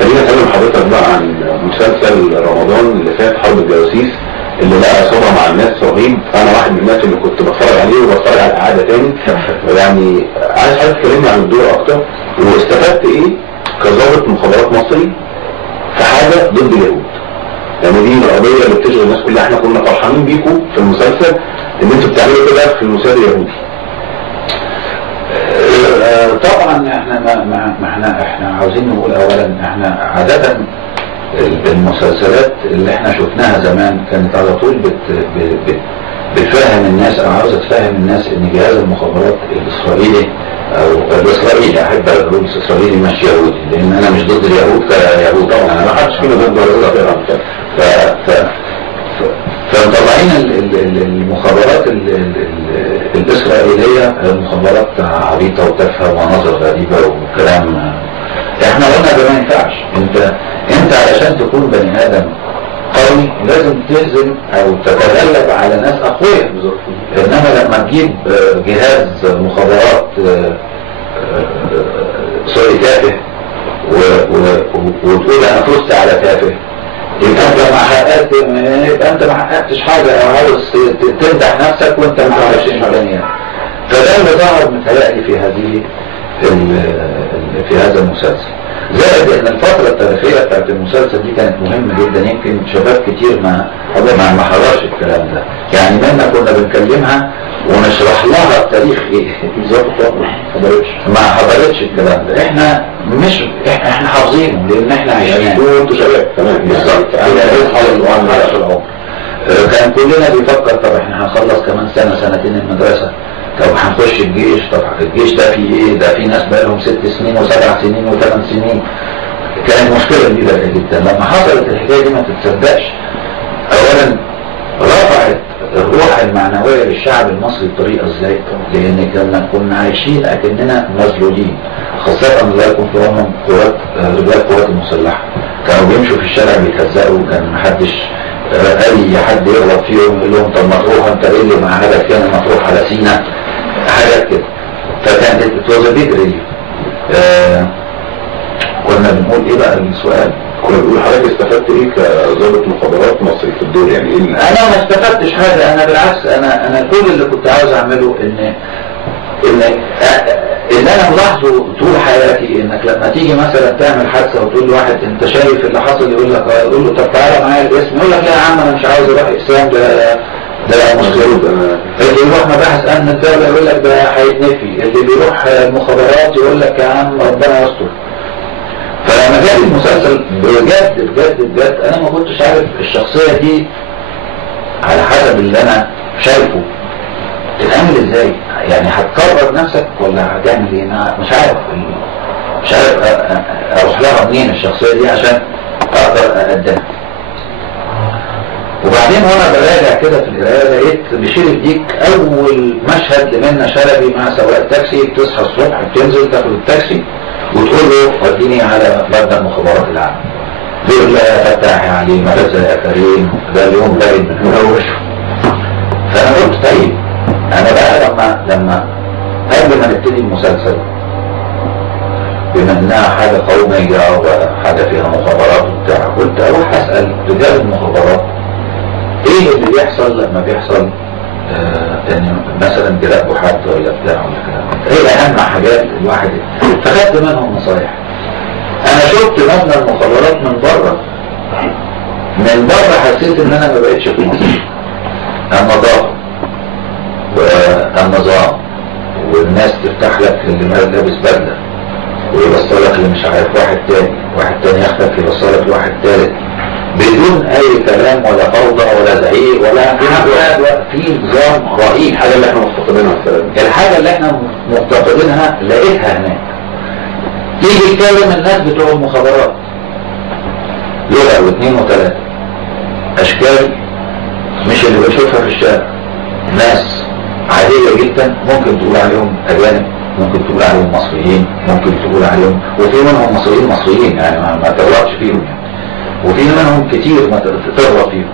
خلينا اكلم حضرتك بقى عن مسلسل رمضان اللي فات حرب الجواسيس اللي لقى صدى مع الناس رهيب. انا واحد من الناس اللي كنت بتفرج عليه وبتفرج على القعده تاني. يعني عايز حضرتك تكلمني عن الدور اكتر، واستفدت ايه كظابط مخابرات مصري في حاجه ضد اليهود؟ يعني دي القضيه اللي بتشغل الناس كلها. احنا كنا فرحانين بيكم في المسلسل ان انتوا بتعملوا كده في الموساد اليهودي. طبعا احنا عاوزين نقول اولا احنا عادة المسلسلات اللي احنا شفناها زمان كانت على طول بتفهم الناس او عاوزة تفهم الناس ان جهاز المخابرات الاسرائيلي او الاسرائيلي، احب اقول الاسرائيلي مش يهودي، لان انا مش ضد اليهود كيهود طبعا، انا ما حدش فينا ضد اليهود. فمطلعين المخابرات الإسرائيلية مخابرات عبيطة وتافهة ومناظر غريبة وكلام. احنا قلنا ده ما ينفعش. انت علشان تكون بني آدم قوي لازم تهزم او تتغلب على ناس اقوياء. انما لما تجيب جهاز مخابرات سوري تافه وتقول انا فزت على تافه، يبقى انت ما حققتش حاجة، او عاوز تمدح نفسك وانت ما عملتش امكانيات. فده اللي ظهر متهيألي في هذا المسلسل. زائد ان الفترة التاريخية بتاعت المسلسل دي كانت مهمة جدا، يمكن شباب كتير ما حضرش الكلام ده. يعني منا كنا بنكلمها ونشرح لها التاريخ ايه ما حضرتش الكلام ده. احنا حافظينه لان احنا عايشين وانتوا شباب تمام بالظبط. كان كلنا بيفكر طب احنا هنخلص كمان سنتين المدرسة، طب هنخش الجيش، طب الجيش ده فيه ايه؟ ده في ناس بقالهم 6 سنين و7 سنين و8 سنين. كانت مشكلة كبيرة جدا. لما حصلت الحكاية دي ما تتصدقش. اولا رفعت الروح المعنوية للشعب المصري بطريقة ازاي؟ لان كنا عايشين اكننا مذلولين، خاصة اللي يكون فيهم رجال القوات المسلحة كانوا بيمشوا في الشارع بيتهزقوا، كان محدش اي حد يغلط فيهم يقول لهم طب ما تروح انت ايه اللي معادك كان ما تروح على سينا، حاجات كده. فكانت اتوزبيت ريليف. كنا بنقول ايه بقى السؤال؟ كنا بنقول حضرتك استفدت ايه كظابط مخابرات مصري في الدور؟ يعني ايه؟ انا ما استفدتش حاجة. انا بالعكس، انا كل اللي كنت عاوز اعمله ان انا ملاحظه طول حياتي، انك لما تيجي مثلا تعمل حادثة وتقول لواحد انت شايف اللي حصل، يقول له طب تعالى معايا الاسم، يقول لك لا يا عم انا مش عاوز اروح اقسام، ده مشكلة. اللي يروح مباحث امن الدولة يقول لك ده هيتنفي، اللي بيروح مخابرات يقول لك يا عم ربنا يستر. فلما جاء المسلسل بجد بجد بجد انا ما كنتش عارف الشخصية دي على حسب اللي انا شايفه تتعمل ازاي. يعني هتكرر نفسك ولا هتعمل ايه؟ مش عارف اروح لها منين الشخصية دي عشان اقدر اقدمها. وبعدين وانا براجع كده في القرايه لقيت بشير الديك اول مشهد لمنى شلبي مع سواق تاكسي، بتصحى الصبح بتنزل تاخد التاكسي وتقول له وديني على مبنى المخابرات العامة. يقول لا يا فتاح يا علي ماذا يا كريم، ده اليوم باين من وشه. فانا قلت طيب انا بقى لما قبل ما نبتدي المسلسل بما انها حاجة قومية وحاجة فيها مخابرات وبتاع، قلت اروح اسأل رجال المخابرات ايه اللي بيحصل لما بيحصل ان مثلا بيراقبوا حد ولا بتاع ولا كده، ايه اهم حاجات الواحد. فخدت منهم نصايح. انا شفت مبنى المخابرات من بره حسيت ان انا ما بقتش في مصر. النظافة والنظام والناس تفتح لك اللي لابس بدله ويوصلك اللي مش عارف واحد تاني ياخدك يوصلك لواحد تالت بدون اي كلام ولا فوضى ولا زعيق ولا حاجه. في نظام رهيب. الحاجه اللي احنا مفتقدينها الحاجه اللي احنا مفتقدينها لقيتها هناك. تيجي تكلم الناس بتوع المخابرات لغه واثنين وثلاثه اشكال مش اللي بشوفها في الشارع. ناس عاديه جدا ممكن تقول عليهم اجانب، ممكن تقول عليهم مصريين، ممكن تقول عليهم وفي منهم مصريين يعني ما تغلطش فيهم يعني، وفي منهم كتير ما تغلط فيهم.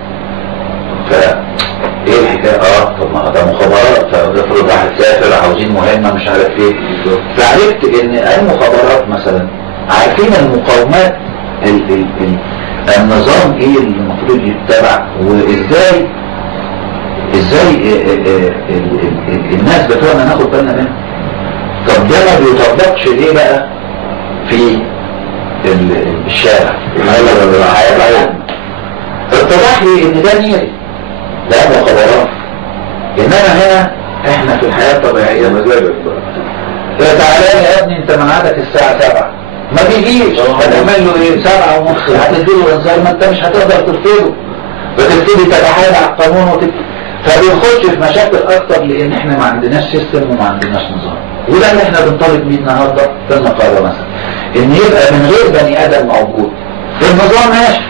ايه الحكايه؟ طب ما ده مخابرات، فافرض واحد سافر عاوزين مهمه مش عارف ايه. فعرفت ان المخابرات مثلا عارفين المقاومات النظام ايه اللي المفروض يتبع، وازاي الناس بتوعنا ناخد بالنا منه. طب ده ما بيطبقش ليه بقى في الشارع؟ اتضح لي ان ده نيري، ده مخابرات. انما هنا احنا في الحياة الطبيعية مزاجك بقى، تعالى يا ابني انت ميعادك الساعة 7 ما بيجيش، هتعمل له ايه 7:30؟ هتديله انذار، ما انت مش هتقدر ترفضه، فتبتدي تتحايل على القانون فبنخش في مشاكل اكتر، لان احنا ما عندناش سيستم وما عندناش نظام. وده اللي احنا بنطالب بيه النهارده في النقابه مثلا، ان يبقى من غير بني ادم موجود النظام ماشي.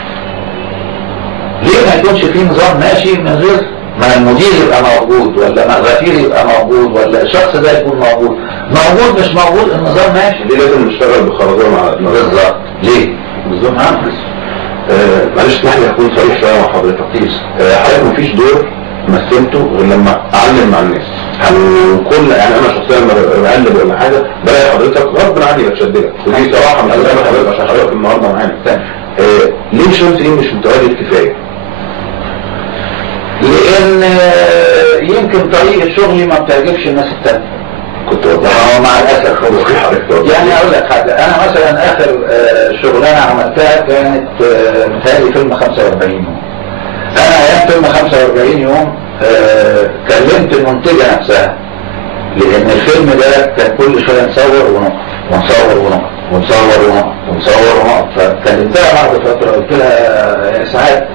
ليه ما يكونش فيه نظام ماشي من غير ما المدير يبقى موجود، ولا ما الغفير يبقى موجود، ولا الشخص ده يكون موجود مش موجود النظام ماشي؟ ليه لازم نشتغل بخرزانة على النظام؟ بالظبط. ليه؟ بالظبط. معلش اسمح لي اكون صريح شويه مع حضرتك. حضرتك مفيش دور مثلته غير لما اعلم مع الناس. كل يعني انا شخصيا لما بقلب ولا حاجه بلاقي حضرتك غصب عني بتشددك، ودي صراحه مش زي ما حضرتك عشان حضرتك النهارده معانا. ليه شمس ايه مش متواجد كفايه؟ لان يمكن طريقه شغلي ما بتعجبش الناس التانية. كنت وضحها مع الاسف يعني اقول لك حاجه، انا مثلا اخر شغلانه عملتها كانت متهيألي فيلم 45 يوم. انا ايام فيلم 45 يوم كلمت المنتجه نفسها، لان الفيلم ده كان كل شويه نصور ونقف ونصور ونقف ونصور ونقف ونصور ونقف. فكلمتها بعد فتره قلت لها يا سعاد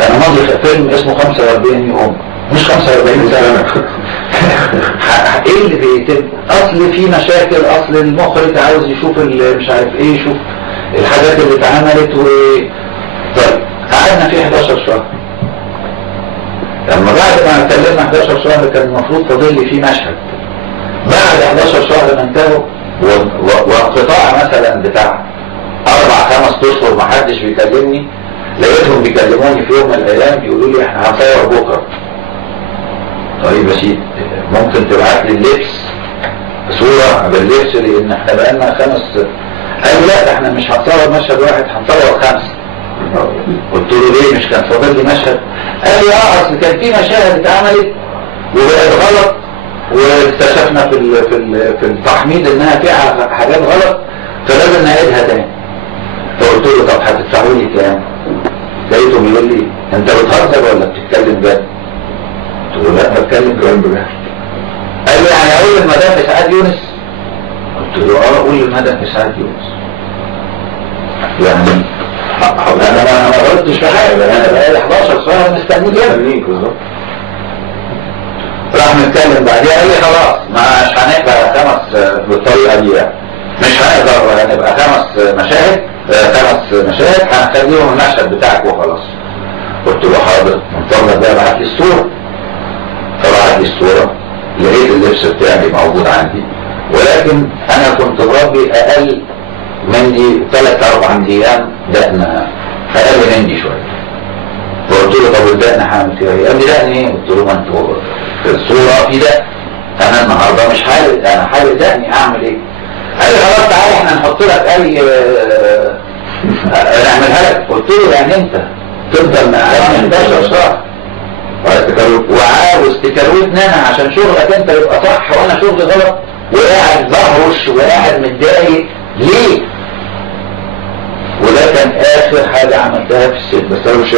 انا ماضي في فيلم اسمه 45 يوم مش 45 سنه. ايه اللي بيتم؟ اصل في مشاكل، اصل المخرج عاوز يشوف مش عارف ايه، يشوف الحاجات اللي اتعملت طيب قعدنا فيه 11 شهر. لما بعد ما اتكلمنا 11 شهر كان المفروض فاضل لي فيه مشهد. بعد 11 شهر ما انتهوا وانقطاع مثلا بتاع 4-5 اشهر ما حدش بيكلمني، لقيتهم بيكلموني في يوم من الايام بيقولوا لي احنا هنصور بكره. طيب يا سيدي ممكن تبعت لي اللبس صوره باللبس، لان احنا بقالنا 5. قال لا احنا مش هنصور مشهد واحد، هنصور 5. قلت له ليه مش كان فاضل لي مشهد؟ قال لي اصل كان في مشاهد اتعملت وبقت غلط، واكتشفنا في التحميض انها فيها حاجات غلط، فلازم نعيدها تاني. فقلت له طب هتدفعوا لي كام؟ لقيته بيقول لي انت بتهزر ولا بتتكلم جد؟ قلت له لا بتكلم بجد. قال لي يعني اقول المدام في سعاد يونس؟ قلت له قول المدام في سعاد يونس. يعني انا ما قلتش في حاجه، انا بقالي 11 شهر مستنيك بالظبط. راح نتكلم بعديها قال لي خلاص مش هنبقى 5 بالطريقه دي، يعني مش هنقدر هنبقى 5 مشاهد هنخليهم المشهد بتاعك وخلاص. قلت له حاضر، من فضلك بقى ابعت لي الصوره. فبعت لي الصوره، لقيت اللبس بتاعي موجود عندي، ولكن انا كنت مربي اقل من دي 3-4 ايام دقن اقل من دي شويه. فقلت له طب الدقن هعمل فيها ايه؟ قال لي دقن ايه؟ قلت له ما انتوا في الصوره في دقن، انا النهارده مش حالق، انا حالق دقني اعمل ايه؟ قال لي خلاص تعالى احنا نحط لك اي نعملها لك. قلت له يعني انت تفضل معايا 11 شهر وعاوز تكروتني انا عشان شغلك انت يبقى صح وانا شغلي غلط، وقاعد بهرش وقاعد متضايق ليه؟ وده كان اخر حاجه عملتها في الست. بس انا مش